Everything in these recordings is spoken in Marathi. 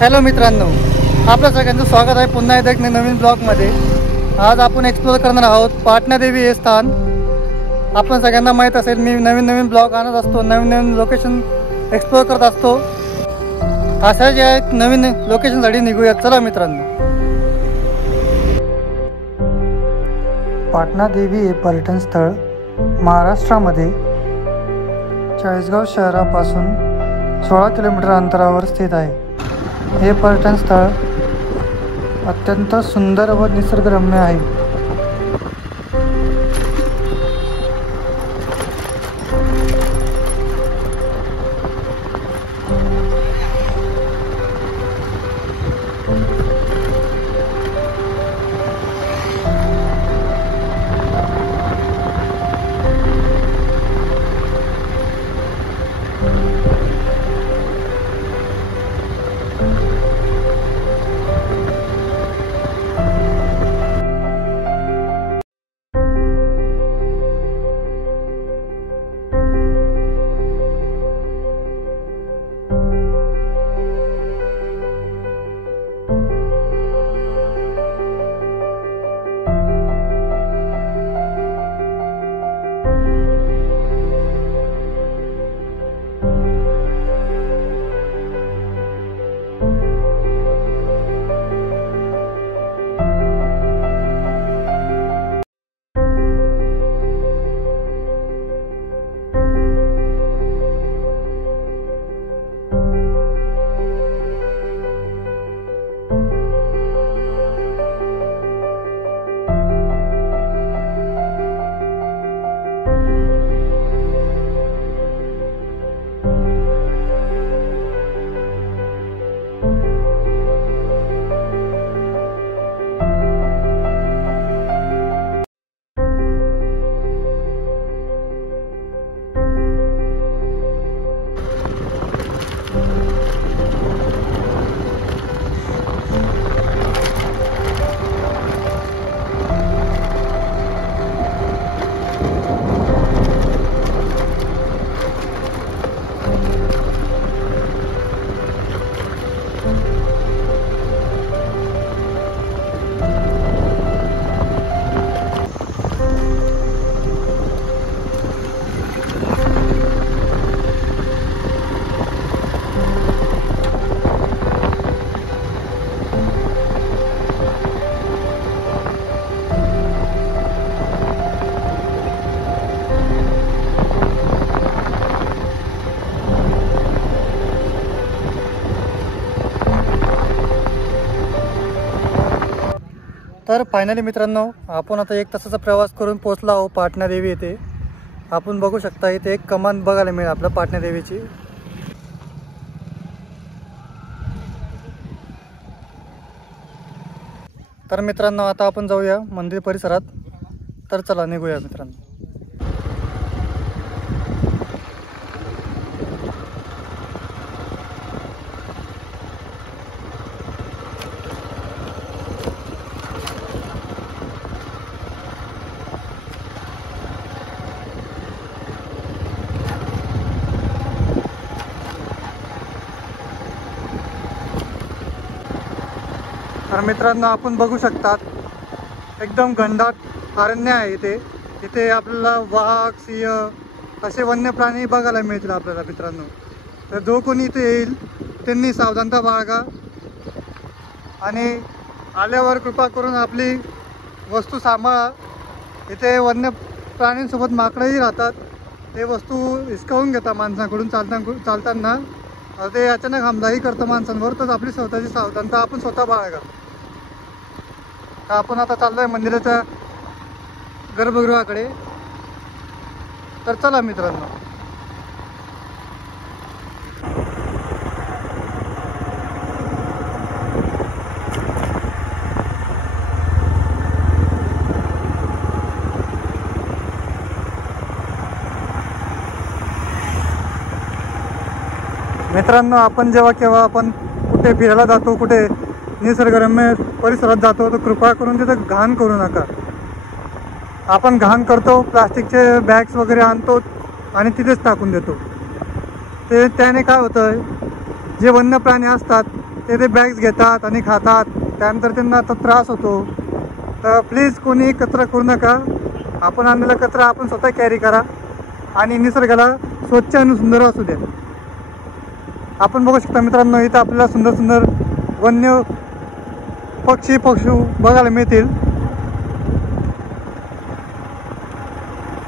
हॅलो मित्रांनो, आपल्या सगळ्यांचं स्वागत आहे पुन्हा एकदा एक नवीन ब्लॉगमध्ये। आज आपण एक्सप्लोर करणार आहोत पाटणा देवी हे स्थान। आपण सगळ्यांना माहीत असेल मी नवीन ब्लॉग आणत असतो, नवीन लोकेशन एक्सप्लोर करत असतो। अशा ज्या एक नवीन लोकेशनसाठी निघूया, चला मित्रांनो। पाटणा देवी हे पर्यटन स्थळ महाराष्ट्रामध्ये चाळीसगाव शहरापासून 16 किलोमीटर अंतरावर स्थित आहे। हे पर्यटन स्थळ अत्यंत सुंदर व निसर्गरम्य आहे। तर फायनली मित्रांनो, आपण आता 1 तासाचा प्रवास करून पोहोचलो आहोत पाटणा देवी येथे। आपण बघू शकता इथे एक कमान बघायला मिळेल आपल्या पाटणा देवीची। तर मित्रांनो, आता आपण जाऊया मंदिर परिसरात। तर चला निघूया मित्रांनो। तर मित्रांनो, आपण बघू शकतात एकदम घनदाट अरण्य आहे इथे। इथे आपल्याला वाघ, सिंह असे वन्य प्राणी बघायला मिळतील आपल्याला मित्रांनो। तर जो कोणी इथे येईल त्यांनी सावधानता बाळगा आणि आल्यावर कृपा करून आपली वस्तू सांभाळा। इथे वन्य प्राण्यांसोबत माकडंही राहतात, ते वस्तू हिसकावून घेतात माणसांकडून चालताना। ते अचानक हमलाही करतं माणसांवर, तर आपली स्वतःची सावधानता आपण स्वतः बाळगा। आपण आता चाललोय मंदिराच्या गर्भगृहाकडे। तर चला मित्रांनो। मित्रांनो, आपण जेव्हा आपण कुठे फिरायला जातो, कुठे निसर्गरम्य परिसरात जातो, तर कृपा करून तिथं घाण करू नका। आपण घाण करतो, प्लास्टिकचे बॅग्स वगैरे आणतो आणि तिथेच टाकून देतो। त्याने काय होतं, जे वन्य प्राणी असतात ते बॅग्स घेतात आणि खातात, त्यानंतर त्यांना आता त्रास होतो. तर प्लीज कोणी कचरा करू नका. आपण आणलेला कचरा आपण स्वतः कॅरी करा आणि निसर्गाला स्वच्छ आणि सुंदर असू द्या. आपण बघू शकता मित्रांनो, इथं आपल्याला सुंदर सुंदर वन्य पक्षी बघायला मिळतील.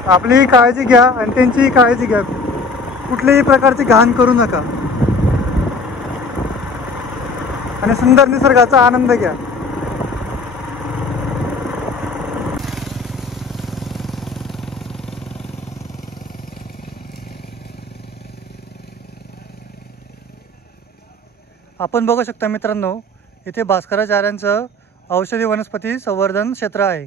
आपलीही काळजी घ्या आणि त्यांचीही काळजी घ्या. कुठल्याही प्रकारची घाण करू नका आणि सुंदर निसर्गाचा आनंद घ्या. आपण बघू शकता मित्रांनो, इथे भास्कराचार्यांचं औषधी वनस्पती संवर्धन क्षेत्र आहे.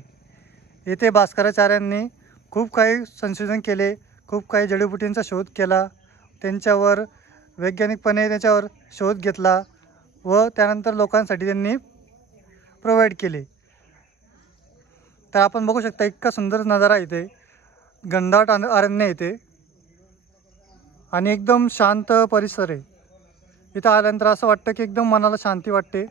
इथे भास्कराचार्यांनी खूप काही संशोधन केले, खूप काही जडीबुटींचा शोध केला, त्यांच्यावर वैज्ञानिकपणे त्याच्यावर शोध घेतला व त्यानंतर लोकांसाठी त्यांनी प्रोव्हाइड केले. तर आपण बघू शकता इतका सुंदर नजारा इथे, घनदाट अरण्य इथे आणि एकदम शांत परिसर आहे. इथं आल्यानंतर असं वाटतं की एकदम मनाला शांती वाटते.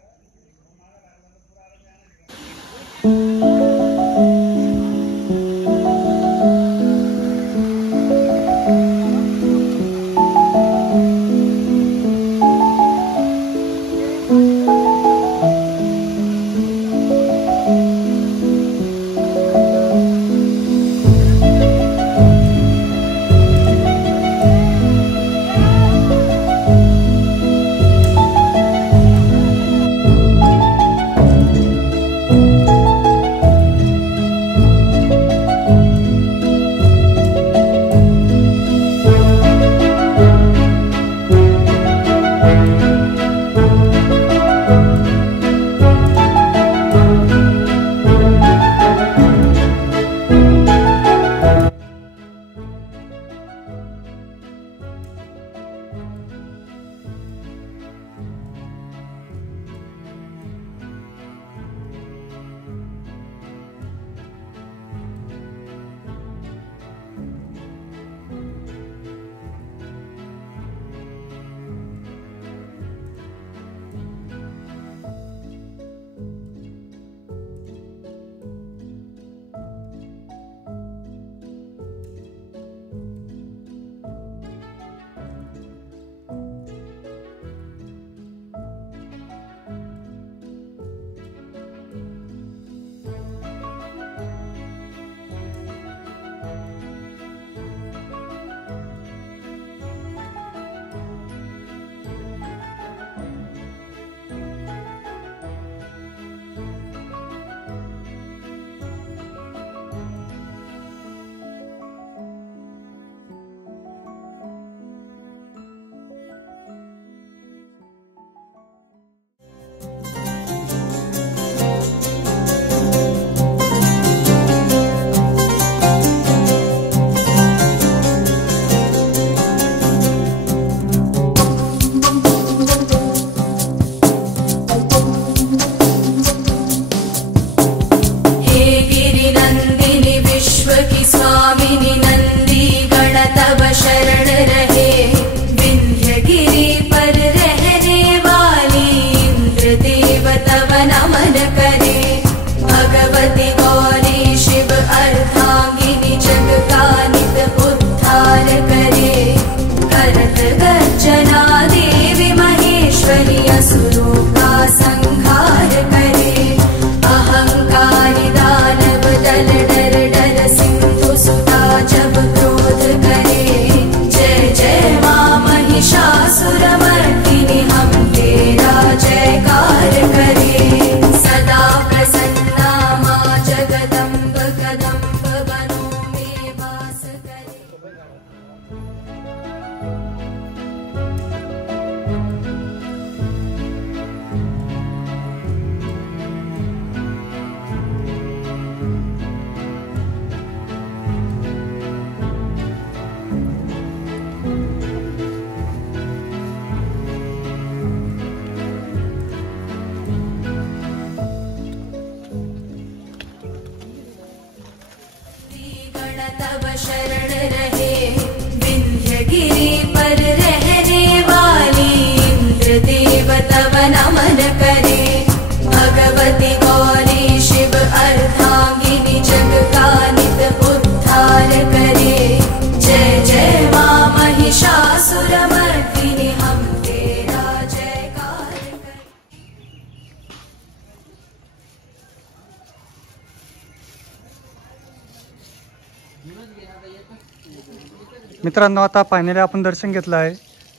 मित्रांनो आता फायनली आपण दर्शन घेतलं आहे.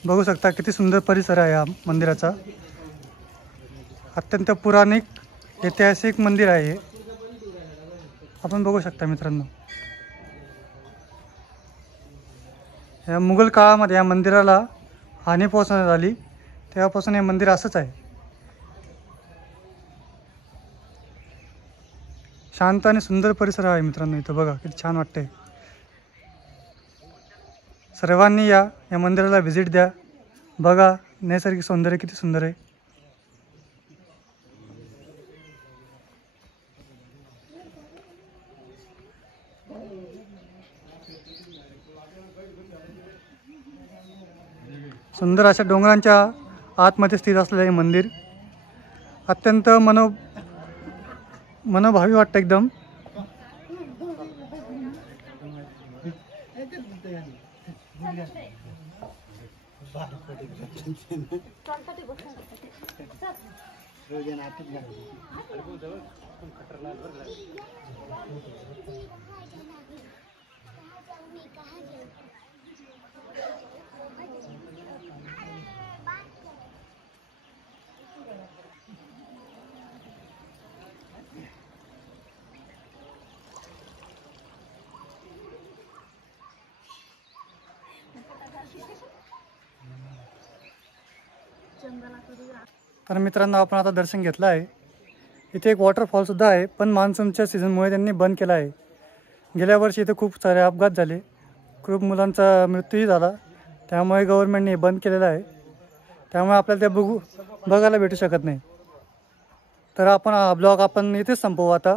बघू शकता किती सुंदर परिसर आहे या मंदिराचा. अत्यंत पुराणिक ऐतिहासिक मंदिर आहे. आपण बघू शकता मित्रांनो, या मुघल काळामध्ये या मंदिराला हानी पोहोचवण्यात आली, तेव्हापासून हे मंदिर असंच आहे. शांत आणि सुंदर परिसर आहे मित्रांनो. इथं बघा किती छान वाटतंय. सर्वांनी या मंदिराला व्हिजिट द्या. बघा नैसर्गिक सौंदर्य किती सुंदर आहे. सुंदर अशा डोंगरांच्या आतमध्ये स्थित असलेलं हे मंदिर अत्यंत मनोभावी वाटतं एकदम. तर मित्रांनो आपण आता दर्शन घेतलं आहे. इथे एक वॉटरफॉल सुद्धा आहे, पण मान्सूनच्या सीझनमुळे त्यांनी बंद केला आहे. गेल्या वर्षी इथे खूप सारे अपघात झाले, खूप मुलांचा मृत्यूही झाला, त्यामुळे गव्हर्नमेंटने बंद केलेलं आहे. त्यामुळे आपल्याला ते बघायला भेटू शकत नाही. तर आपण हा ब्लॉग आपण इथेच संपवू आता.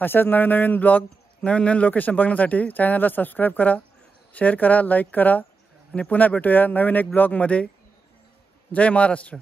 अशाच नवीन नवीन ब्लॉग, नवीन नवीन लोकेशन बघण्यासाठी चॅनलला सबस्क्राईब करा, शेअर करा, लाईक करा आणि पुन्हा भेटूया नवीन एक ब्लॉगमध्ये. जय महाराष्ट्र.